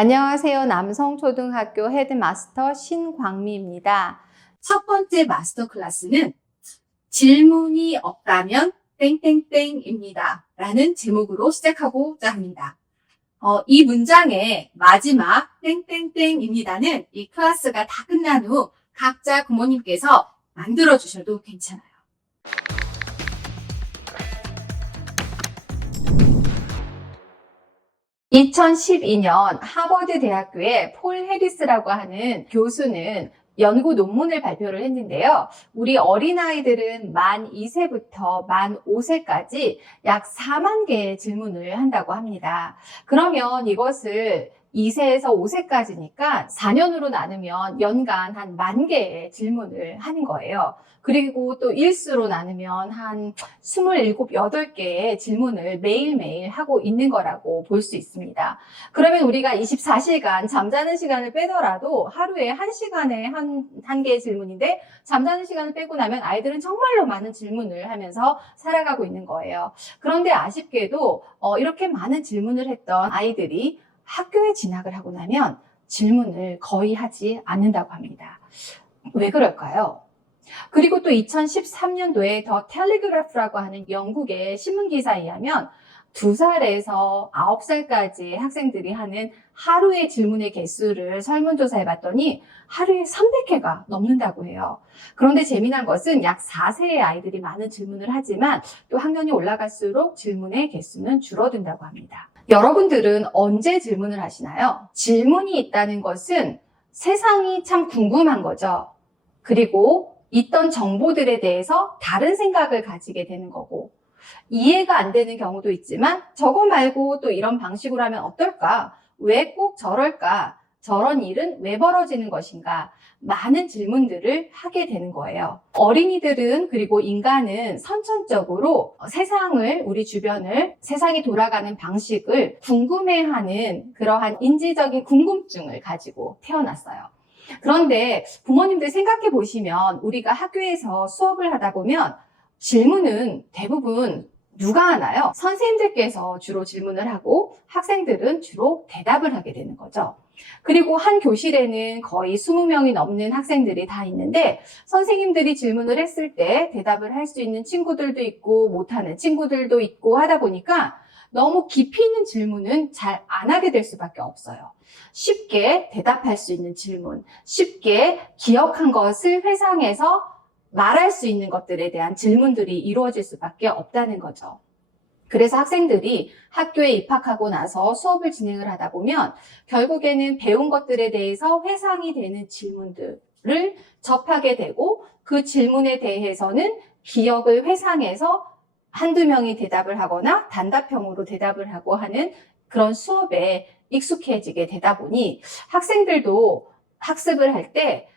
안녕하세요. 남성초등학교 헤드마스터 신광미입니다. 첫 번째 마스터 클래스는 질문이 없다면 땡땡땡입니다. 라는 제목으로 시작하고자 합니다. 이 문장의 마지막 땡땡땡입니다는 이 클래스가 다 끝난 후 각자 부모님께서 만들어 주셔도 괜찮아요. (2012년) 하버드 대학교의 폴 해리스라고 하는 교수는 연구 논문을 발표를 했는데요. 우리 어린아이들은 만 2세부터 만 5세까지 약 4만 개의 질문을 한다고 합니다. 그러면 이것을 2세에서 5세까지니까 4년으로 나누면 연간 한 10,000개의 질문을 하는 거예요. 그리고 또 일수로 나누면 한 27, 8개의 질문을 매일매일 하고 있는 거라고 볼 수 있습니다. 그러면 우리가 24시간 잠자는 시간을 빼더라도 하루에 1시간에 한 개의 질문인데 잠자는 시간을 빼고 나면 아이들은 정말로 많은 질문을 하면서 살아가고 있는 거예요. 그런데 아쉽게도 이렇게 많은 질문을 했던 아이들이 학교에 진학을 하고 나면 질문을 거의 하지 않는다고 합니다. 왜 그럴까요? 그리고 또 2013년도에 더 텔레그래프라고 하는 영국의 신문기사에 의하면 2살에서 9살까지 학생들이 하는 하루의 질문의 개수를 설문조사해 봤더니 하루에 300개가 넘는다고 해요. 그런데 재미난 것은 약 4세의 아이들이 많은 질문을 하지만 또 학년이 올라갈수록 질문의 개수는 줄어든다고 합니다. 여러분들은 언제 질문을 하시나요? 질문이 있다는 것은 세상이 참 궁금한 거죠. 그리고 있던 정보들에 대해서 다른 생각을 가지게 되는 거고, 이해가 안 되는 경우도 있지만 저거 말고 또 이런 방식으로 하면 어떨까? 왜 꼭 저럴까? 저런 일은 왜 벌어지는 것인가? 많은 질문들을 하게 되는 거예요. 어린이들은 그리고 인간은 선천적으로 세상을, 우리 주변을, 세상이 돌아가는 방식을 궁금해하는 그러한 인지적인 궁금증을 가지고 태어났어요. 그런데 부모님들 생각해 보시면 우리가 학교에서 수업을 하다 보면 질문은 대부분 누가 하나요? 선생님들께서 주로 질문을 하고 학생들은 주로 대답을 하게 되는 거죠. 그리고 한 교실에는 거의 20명이 넘는 학생들이 다 있는데 선생님들이 질문을 했을 때 대답을 할 수 있는 친구들도 있고 못하는 친구들도 있고 하다 보니까 너무 깊이 있는 질문은 잘 안 하게 될 수밖에 없어요. 쉽게 대답할 수 있는 질문, 쉽게 기억한 것을 회상해서 말할 수 있는 것들에 대한 질문들이 이루어질 수밖에 없다는 거죠. 그래서 학생들이 학교에 입학하고 나서 수업을 진행을 하다 보면 결국에는 배운 것들에 대해서 회상이 되는 질문들을 접하게 되고 그 질문에 대해서는 기억을 회상해서 한두 명이 대답을 하거나 단답형으로 대답을 하고 하는 그런 수업에 익숙해지게 되다 보니 학생들도 학습을 할 때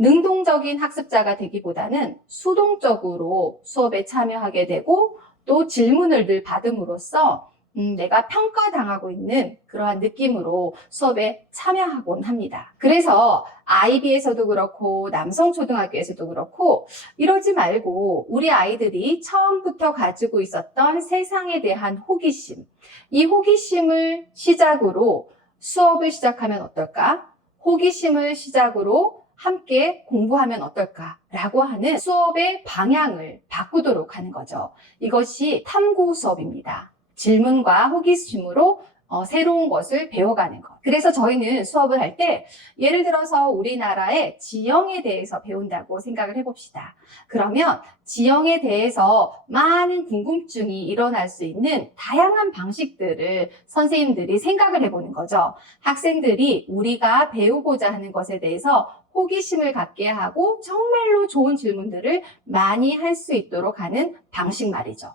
능동적인 학습자가 되기보다는 수동적으로 수업에 참여하게 되고 또 질문을 늘 받음으로써 내가 평가당하고 있는 그러한 느낌으로 수업에 참여하곤 합니다. 그래서 IB에서도 그렇고 남성초등학교에서도 그렇고 이러지 말고 우리 아이들이 처음부터 가지고 있었던 세상에 대한 호기심, 이 호기심을 시작으로 수업을 시작하면 어떨까? 호기심을 시작으로 함께 공부하면 어떨까라고 하는 수업의 방향을 바꾸도록 하는 거죠. 이것이 탐구 수업입니다. 질문과 호기심으로 새로운 것을 배워가는 것. 그래서 저희는 수업을 할 때 예를 들어서 우리나라의 지형에 대해서 배운다고 생각을 해봅시다. 그러면 지형에 대해서 많은 궁금증이 일어날 수 있는 다양한 방식들을 선생님들이 생각을 해보는 거죠. 학생들이 우리가 배우고자 하는 것에 대해서 호기심을 갖게 하고 정말로 좋은 질문들을 많이 할 수 있도록 하는 방식 말이죠.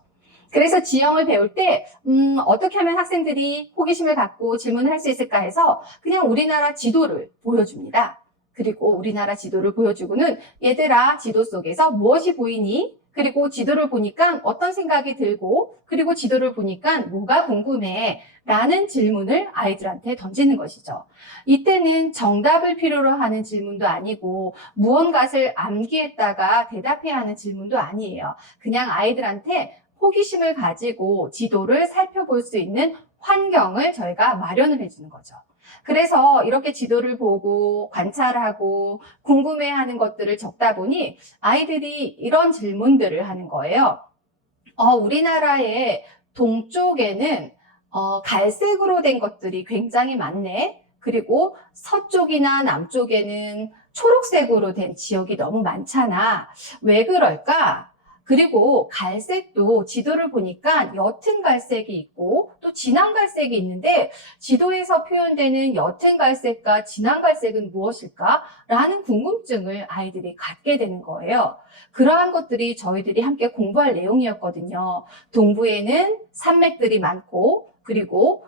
그래서 지형을 배울 때 어떻게 하면 학생들이 호기심을 갖고 질문을 할 수 있을까 해서 그냥 우리나라 지도를 보여줍니다. 그리고 우리나라 지도를 보여주고는 얘들아 지도 속에서 무엇이 보이니? 그리고 지도를 보니까 어떤 생각이 들고 그리고 지도를 보니까 뭐가 궁금해? 라는 질문을 아이들한테 던지는 것이죠. 이때는 정답을 필요로 하는 질문도 아니고 무언가를 암기했다가 대답해야 하는 질문도 아니에요. 그냥 아이들한테 호기심을 가지고 지도를 살펴볼 수 있는 환경을 저희가 마련을 해주는 거죠. 그래서 이렇게 지도를 보고 관찰하고 궁금해하는 것들을 적다 보니 아이들이 이런 질문들을 하는 거예요. 우리나라의 동쪽에는 갈색으로 된 것들이 굉장히 많네. 그리고 서쪽이나 남쪽에는 초록색으로 된 지역이 너무 많잖아. 왜 그럴까? 그리고 갈색도 지도를 보니까 옅은 갈색이 있고 또 진한 갈색이 있는데 지도에서 표현되는 옅은 갈색과 진한 갈색은 무엇일까? 라는 궁금증을 아이들이 갖게 되는 거예요. 그러한 것들이 저희들이 함께 공부할 내용이었거든요. 동부에는 산맥들이 많고 그리고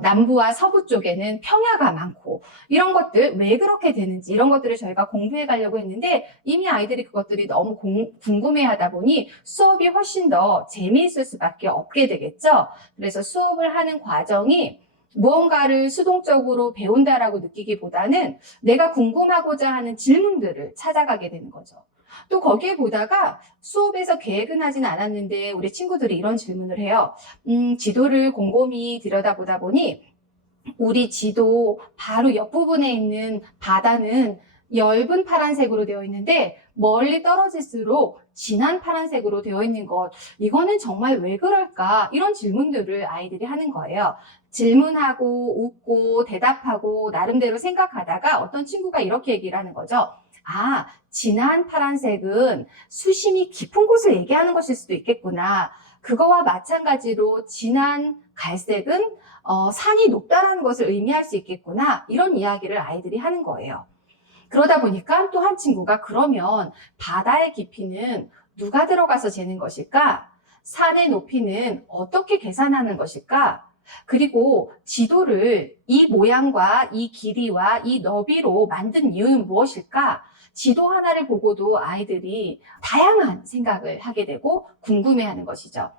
남부와 서부 쪽에는 평야가 많고 이런 것들 왜 그렇게 되는지 이런 것들을 저희가 공부해 가려고 했는데 이미 아이들이 그것들이 너무 궁금해 하다 보니 수업이 훨씬 더 재미있을 수밖에 없게 되겠죠. 그래서 수업을 하는 과정이 무언가를 수동적으로 배운다라고 느끼기보다는 내가 궁금하고자 하는 질문들을 찾아가게 되는 거죠. 또 거기에 보다가 수업에서 계획은 하진 않았는데 우리 친구들이 이런 질문을 해요. 지도를 곰곰이 들여다보다 보니 우리 지도 바로 옆부분에 있는 바다는 엷은 파란색으로 되어 있는데 멀리 떨어질수록 진한 파란색으로 되어 있는 것. 이거는 정말 왜 그럴까? 이런 질문들을 아이들이 하는 거예요. 질문하고 웃고 대답하고 나름대로 생각하다가 어떤 친구가 이렇게 얘기를 하는 거죠. 진한 파란색은 수심이 깊은 곳을 얘기하는 것일 수도 있겠구나. 그거와 마찬가지로 진한 갈색은 산이 높다라는 것을 의미할 수 있겠구나. 이런 이야기를 아이들이 하는 거예요. 그러다 보니까 또 한 친구가 그러면 바다의 깊이는 누가 들어가서 재는 것일까? 산의 높이는 어떻게 계산하는 것일까? 그리고 지도를 이 모양과 이 길이와 이 너비로 만든 이유는 무엇일까? 지도 하나를 보고도 아이들이 다양한 생각을 하게 되고 궁금해하는 것이죠.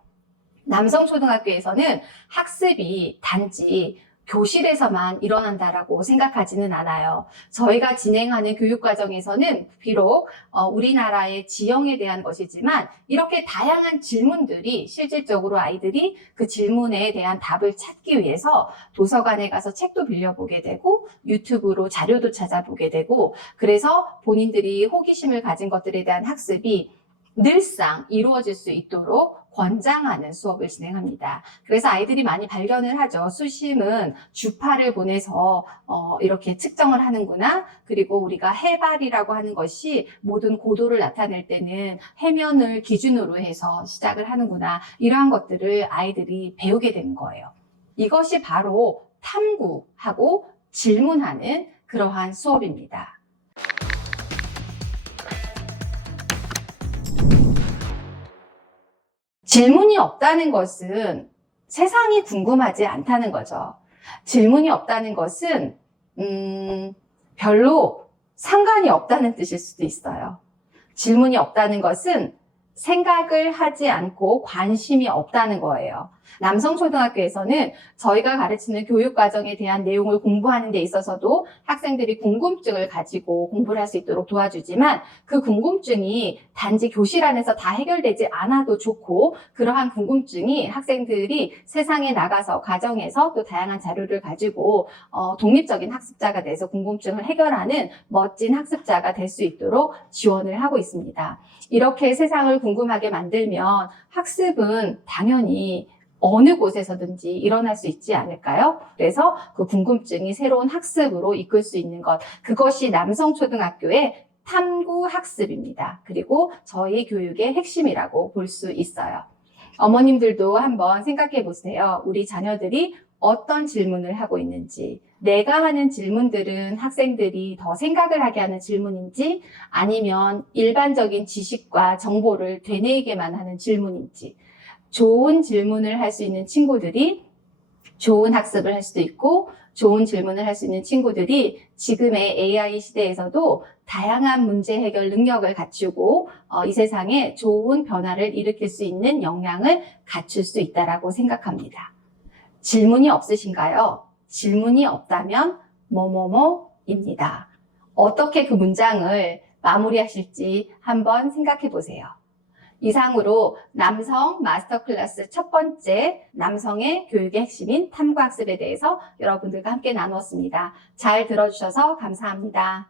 남성초등학교에서는 학습이 단지 교실에서만 일어난다라고 생각하지는 않아요. 저희가 진행하는 교육과정에서는 비록 우리나라의 지형에 대한 것이지만 이렇게 다양한 질문들이 실질적으로 아이들이 그 질문에 대한 답을 찾기 위해서 도서관에 가서 책도 빌려보게 되고 유튜브로 자료도 찾아보게 되고 그래서 본인들이 호기심을 가진 것들에 대한 학습이 늘상 이루어질 수 있도록 권장하는 수업을 진행합니다. 그래서 아이들이 많이 발견을 하죠. 수심은 주파를 보내서 이렇게 측정을 하는구나. 그리고 우리가 해발이라고 하는 것이 모든 고도를 나타낼 때는 해면을 기준으로 해서 시작을 하는구나. 이러한 것들을 아이들이 배우게 되는 거예요. 이것이 바로 탐구하고 질문하는 그러한 수업입니다. 질문이 없다는 것은 세상이 궁금하지 않다는 거죠. 질문이 없다는 것은 별로 상관이 없다는 뜻일 수도 있어요. 질문이 없다는 것은 생각을 하지 않고 관심이 없다는 거예요. 남성초등학교에서는 저희가 가르치는 교육과정에 대한 내용을 공부하는 데 있어서도 학생들이 궁금증을 가지고 공부를 할 수 있도록 도와주지만 그 궁금증이 단지 교실 안에서 다 해결되지 않아도 좋고 그러한 궁금증이 학생들이 세상에 나가서 가정에서 또 다양한 자료를 가지고 독립적인 학습자가 돼서 궁금증을 해결하는 멋진 학습자가 될 수 있도록 지원을 하고 있습니다. 이렇게 세상을 궁금하게 만들면 학습은 당연히 어느 곳에서든지 일어날 수 있지 않을까요? 그래서 그 궁금증이 새로운 학습으로 이끌 수 있는 것, 그것이 남성초등학교의 탐구학습입니다. 그리고 저희 교육의 핵심이라고 볼 수 있어요. 어머님들도 한번 생각해 보세요. 우리 자녀들이 어떤 질문을 하고 있는지, 내가 하는 질문들은 학생들이 더 생각을 하게 하는 질문인지 아니면 일반적인 지식과 정보를 되뇌이게만 하는 질문인지, 좋은 질문을 할 수 있는 친구들이 좋은 학습을 할 수도 있고 좋은 질문을 할 수 있는 친구들이 지금의 AI 시대에서도 다양한 문제 해결 능력을 갖추고 이 세상에 좋은 변화를 일으킬 수 있는 역량을 갖출 수 있다고 생각합니다. 질문이 없으신가요? 질문이 없다면 뭐뭐뭐입니다. 어떻게 그 문장을 마무리하실지 한번 생각해 보세요. 이상으로 남성 마스터 클래스 첫 번째 남성의 교육의 핵심인 탐구학습에 대해서 여러분들과 함께 나누었습니다. 잘 들어주셔서 감사합니다.